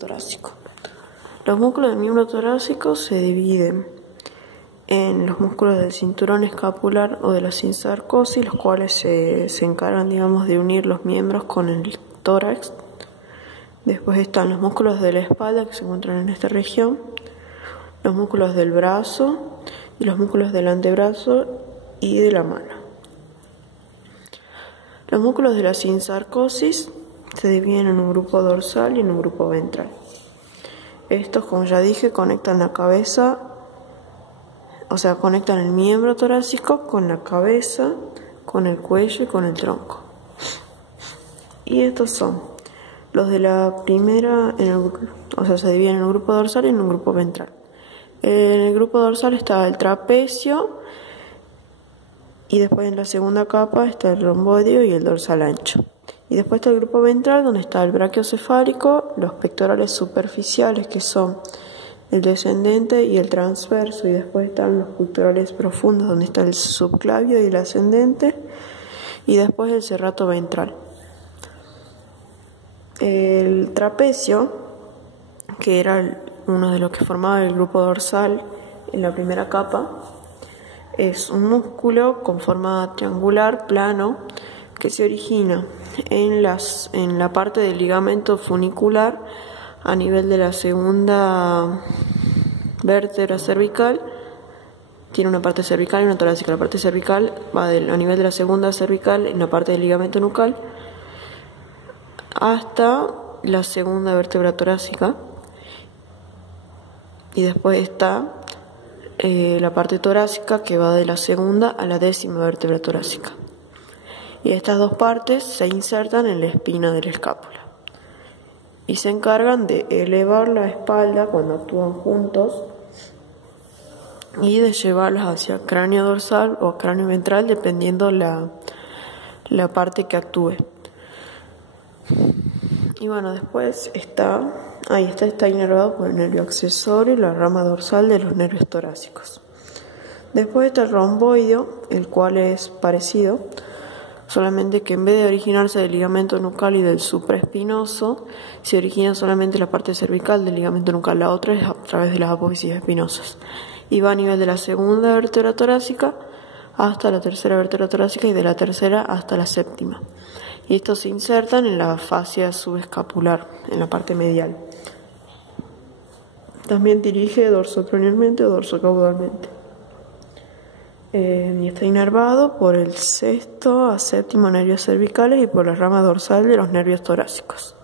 torácico. Los músculos del miembro torácico se dividen en los músculos del cinturón escapular o de la sinsarcosis, los cuales se encargan, digamos, de unir los miembros con el tórax. Después están los músculos de la espalda, que se encuentran en esta región, los músculos del brazo y los músculos del antebrazo y de la mano. Los músculos de la sinsarcosis se dividen en un grupo dorsal y en un grupo ventral. Estos, como ya dije, conectan la cabeza, o sea, conectan el miembro torácico con la cabeza, con el cuello y con el tronco. Y estos son los de la primera, se dividen en un grupo dorsal y en un grupo ventral. En el grupo dorsal está el trapecio y después en la segunda capa está el romboideo y el dorsal ancho. Y después está el grupo ventral, donde está el brachiocefálico, los pectorales superficiales, que son el descendente y el transverso, y después están los pectorales profundos, donde está el subclavio y el ascendente, y después el serrato ventral. El trapecio, que era uno de los que formaba el grupo dorsal en la primera capa, es un músculo con forma triangular, plano, que se origina en la parte del ligamento funicular a nivel de la segunda vértebra cervical. Tiene una parte cervical y una torácica. La parte cervical va a nivel de la segunda cervical en la parte del ligamento nucal hasta la segunda vértebra torácica, y después está la parte torácica, que va de la segunda a la 10ª vértebra torácica. Y estas dos partes se insertan en la espina de la escápula y se encargan de elevar la espalda cuando actúan juntos y de llevarlas hacia cráneo dorsal o cráneo ventral, dependiendo la parte que actúe. Y bueno, después está inervado por el nervio accesorio y la rama dorsal de los nervios torácicos. Después está el romboideo, el cual es parecido, solamente que en vez de originarse del ligamento nucal y del supraespinoso, se origina solamente la parte cervical del ligamento nucal, la otra es a través de las apófisis espinosas. Y va a nivel de la segunda vértebra torácica hasta la tercera vértebra torácica y de la tercera hasta la 7ª. Y estos se insertan en la fascia subescapular, en la parte medial. También dirige dorsocranialmente o dorsocaudalmente. Y está inervado por el 6º a 7º nervios cervicales y por la rama dorsal de los nervios torácicos.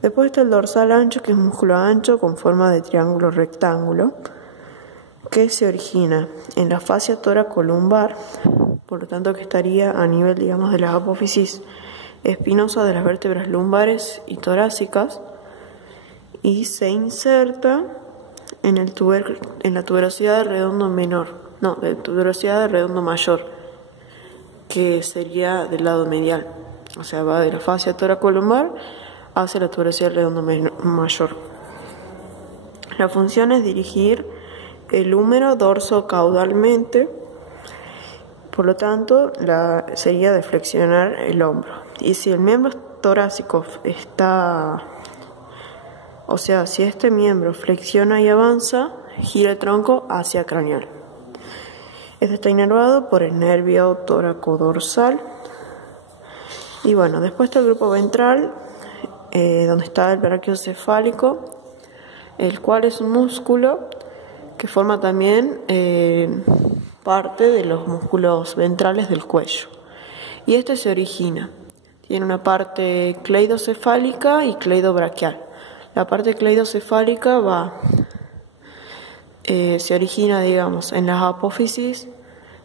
Después está el dorsal ancho, que es un músculo ancho con forma de triángulo rectángulo, que se origina en la fascia toracolumbar, por lo tanto que estaría a nivel, digamos, de las apófisis espinosas de las vértebras lumbares y torácicas, y se inserta en la tuberosidad de redondo tuberosidad de redondo mayor, que sería del lado medial, o sea, va de la fascia toracolumbar hacia la tuberosidad de redondo mayor. La función es dirigir el húmero dorso-caudalmente, por lo tanto sería de flexionar el hombro. Y si el miembro torácico si este miembro flexiona y avanza, gira el tronco hacia craneal. Este está inervado por el nervio tóraco-dorsal. Y bueno, después está el grupo ventral, donde está el brachiocefálico, el cual es un músculo que forma también parte de los músculos ventrales del cuello. Y este se origina. Tiene una parte cleidocefálica y cleidobraquial. La parte cleidocefálica se origina, digamos, en las apófisis.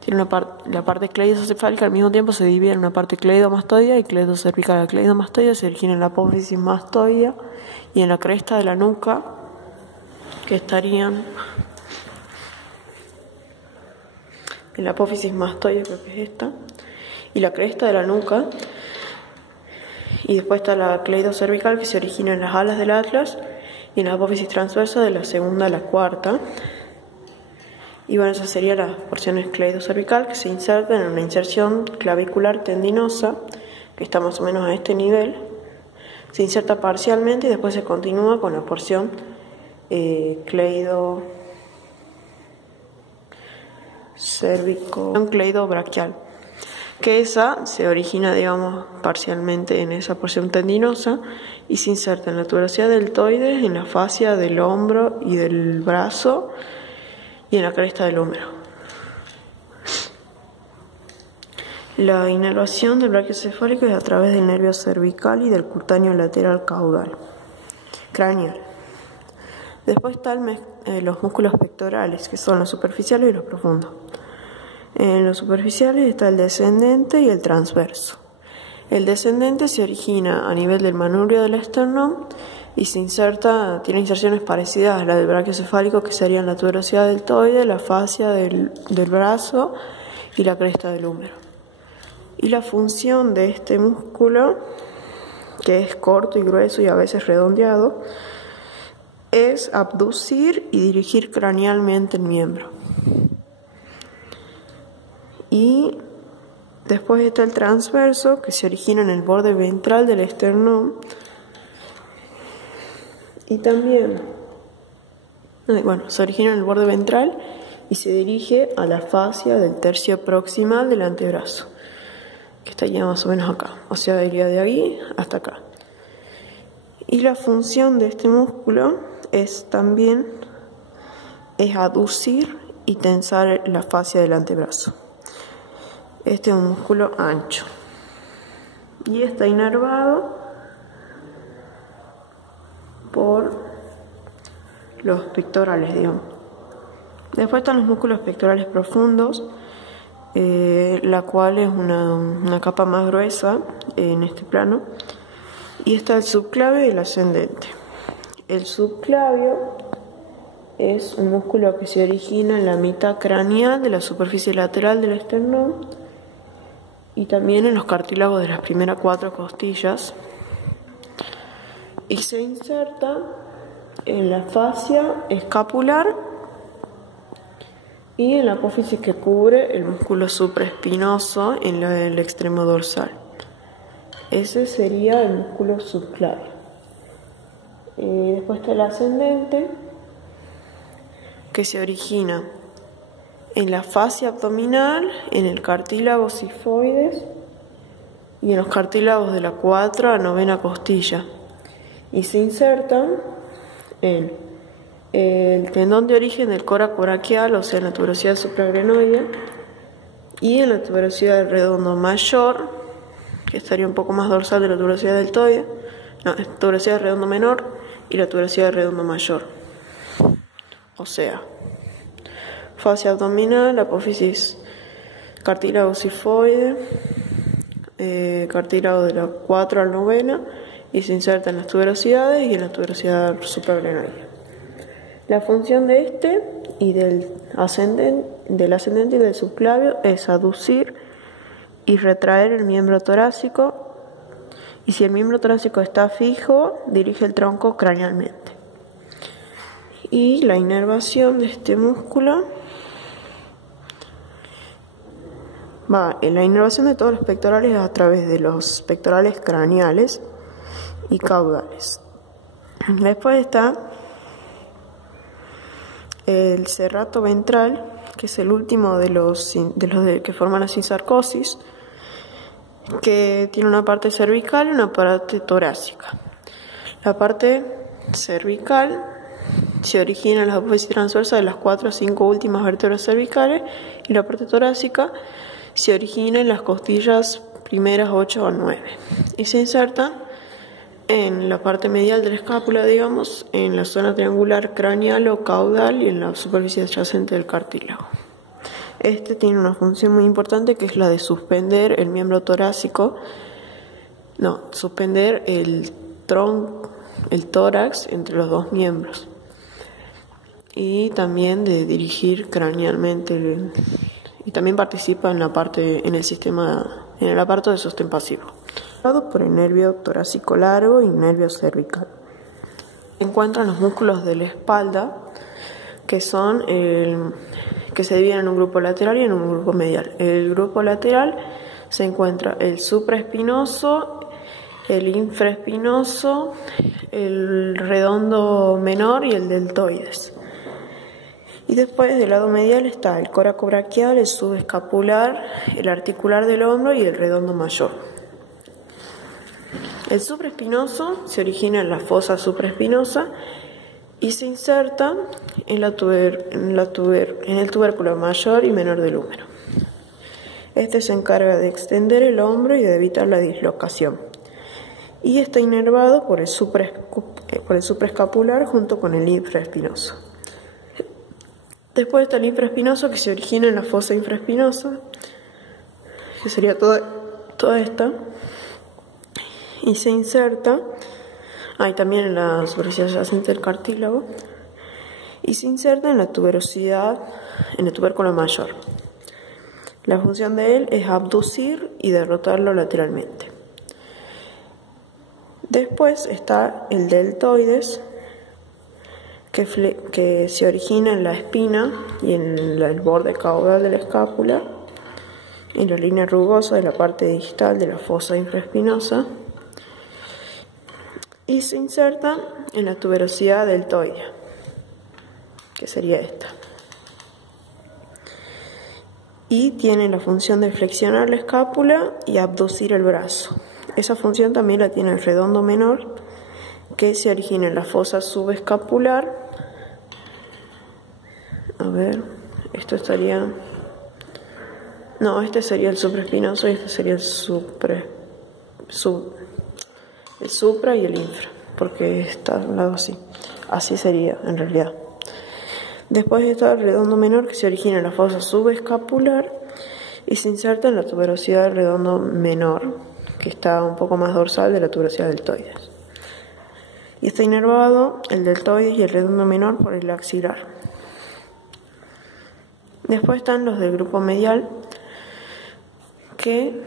La parte cleidocefálica al mismo tiempo se divide en una parte cleidomastoidea y cleidocervical. La cleidomastoidea se origina en la apófisis mastoidea y en la cresta de la nuca, que estarían en la apófisis mastoidea, creo que es esta, y la cresta de la nuca. Y después está la cleidocervical, que se origina en las alas del atlas y en la apófisis transversa de la segunda a la 4ª. Y bueno, esas serían las porciones cleidocervical, que se insertan en una inserción clavicular tendinosa, que está más o menos a este nivel. Se inserta parcialmente y después se continúa con la porción cleidobraquial, que esa se origina, digamos, parcialmente en esa porción tendinosa y se inserta en la tuberosidad deltoides, en la fascia del hombro y del brazo y en la cresta del húmero. La inervación del brachiocefálico es a través del nervio cervical y del cutáneo lateral craneal. Después están los músculos pectorales, que son los superficiales y los profundos. En los superficiales está el descendente y el transverso. El descendente se origina a nivel del manubrio del esternón y tiene inserciones parecidas a las del brachiocefálico, que serían la tuberosidad deltoide, la fascia del brazo y la cresta del húmero. Y la función de este músculo, que es corto y grueso y a veces redondeado, es abducir y dirigir cranealmente el miembro. Y después está el transverso, que se origina en el borde ventral del esternón y también, se origina en el borde ventral y se dirige a la fascia del tercio proximal del antebrazo, que está ya más o menos acá, o sea, iría de ahí hasta acá. Y la función de este músculo es aducir y tensar la fascia del antebrazo. Este es un músculo ancho y está inervado por los pectorales, digamos. Después están los músculos pectorales profundos, la cual es una capa más gruesa en este plano, y está el subclavio y el ascendente. El subclavio es un músculo que se origina en la mitad craneal de la superficie lateral del esternón y también en los cartílagos de las primeras 4 costillas, y se inserta en la fascia escapular y en la apófisis que cubre el músculo supraespinoso en el extremo dorsal. Ese sería el músculo subclavio. Después está el ascendente, que se origina en la fascia abdominal, en el cartílago sifoides y en los cartílagos de la 4 a 9 costilla, y se insertan en el tendón de origen del córax braquial, o sea, en la tuberosidad supraglenoidea, y en la tuberosidad del redondo mayor, que estaría un poco más dorsal de la tuberosidad deltoide, tuberosidad del redondo menor y la tuberosidad del redondo mayor. O sea, fascia abdominal, apófisis, cartílago sifoide, cartílago de la 4 a 9, y se inserta en las tuberosidades y en la tuberosidad supraglenoidea. La función de este y del ascendente y del subclavio es aducir y retraer el miembro torácico, y si el miembro torácico está fijo, dirige el tronco cranealmente. Y la inervación de este músculo la inervación de todos los pectorales es a través de los pectorales craneales y caudales. Después está el serrato ventral, que es el último de los que forman la cisarcosis, que tiene una parte cervical y una parte torácica. La parte cervical se origina en la apófisis transversa de las 4 a 5 últimas vértebras cervicales, y la parte torácica se origina en las costillas primeras 8 a 9 y se inserta en la parte medial de la escápula, digamos, en la zona triangular craneal o caudal y en la superficie adyacente del cartílago. Este tiene una función muy importante, que es la de suspender el miembro torácico, suspender el tórax entre los dos miembros, y también de dirigir cranealmente, y también participa en el aparato de sostén pasivo, por el nervio torácico largo y nervio cervical. Se encuentran los músculos de la espalda, que son que se dividen en un grupo lateral y en un grupo medial. En el grupo lateral se encuentra el supraespinoso el infraespinoso, el redondo menor y el deltoides. Y después del lado medial está el coracobraquial, el subescapular, el articular del hombro y el redondo mayor. El supraespinoso se origina en la fosa supraespinosa y se inserta en el tubérculo mayor y menor del húmero. Este se encarga de extender el hombro y de evitar la dislocación. Y está inervado por el supraescapular junto con el infraespinoso. Después está el infraespinoso, que se origina en la fosa infraespinosa, que sería toda esta, y se inserta, también en la superficie adyacente del cartílago, y se inserta en la tuberosidad, en el tubérculo mayor. La función de él es abducir y derrotarlo lateralmente. Después está el deltoides, que se origina en la espina y en el borde caudal de la escápula, en la línea rugosa de la parte distal de la fosa infraespinosa, y se inserta en la tuberosidad deltoidea, que sería esta. Y tiene la función de flexionar la escápula y abducir el brazo. Esa función también la tiene el redondo menor, que se origina en la fosa subescapular. Esto estaría... No, este sería el supraespinoso y este sería el supra y el infra, porque está al lado así. Así sería en realidad. Después está el redondo menor, que se origina en la fosa subescapular y se inserta en la tuberosidad del redondo menor, que está un poco más dorsal de la tuberosidad deltoides. Y está inervado el deltoides y el redondo menor por el axilar. Después están los del grupo medial, que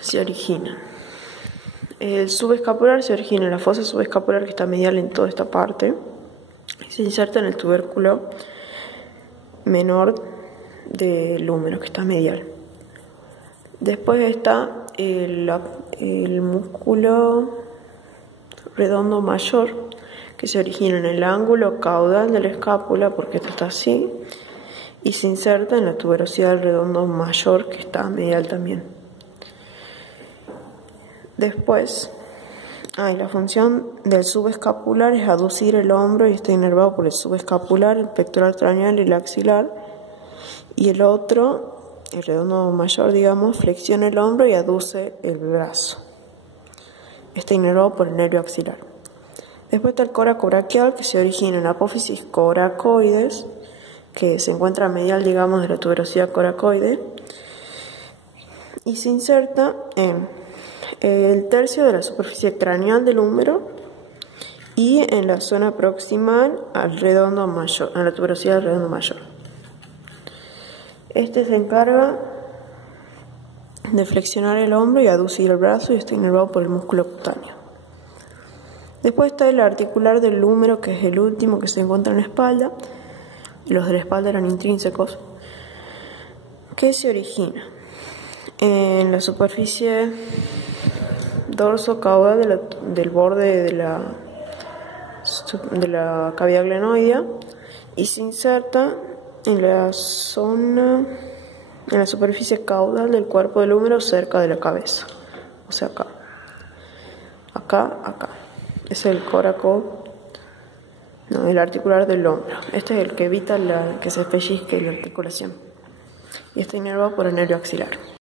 se originan. El subescapular se origina en la fosa subescapular, que está medial en toda esta parte, y se inserta en el tubérculo menor del húmero, que está medial. Después está el músculo redondo mayor, que se origina en el ángulo caudal de la escápula, porque esto está así, y se inserta en la tuberosidad del redondo mayor, que está medial también. Después, la función del subescapular es aducir el hombro y está inervado por el subescapular, el pectoral craneal y el axilar. Y el otro, el redondo mayor, flexiona el hombro y aduce el brazo. Está inervado por el nervio axilar. Después está el coracobraquial, que se origina en la apófisis coracoides, que se encuentra medial, de la tuberosidad coracoide, y se inserta en el tercio de la superficie craneal del húmero y en la zona proximal al redondo mayor, a la tuberosidad del redondo mayor. Este se encarga de flexionar el hombro y aducir el brazo y está inervado por el músculo cutáneo. Después está el articular del húmero, que es el último, que se encuentra en la espalda. Los de la espalda eran intrínsecos, que se origina en la superficie dorso-caudal del borde de la cavidad glenoidea y se inserta en la superficie caudal del cuerpo del húmero, cerca de la cabeza, o sea, acá. Ese es el el articular del hombro. Este es el que evita que se pellizque la articulación y está inervado por el nervio axilar.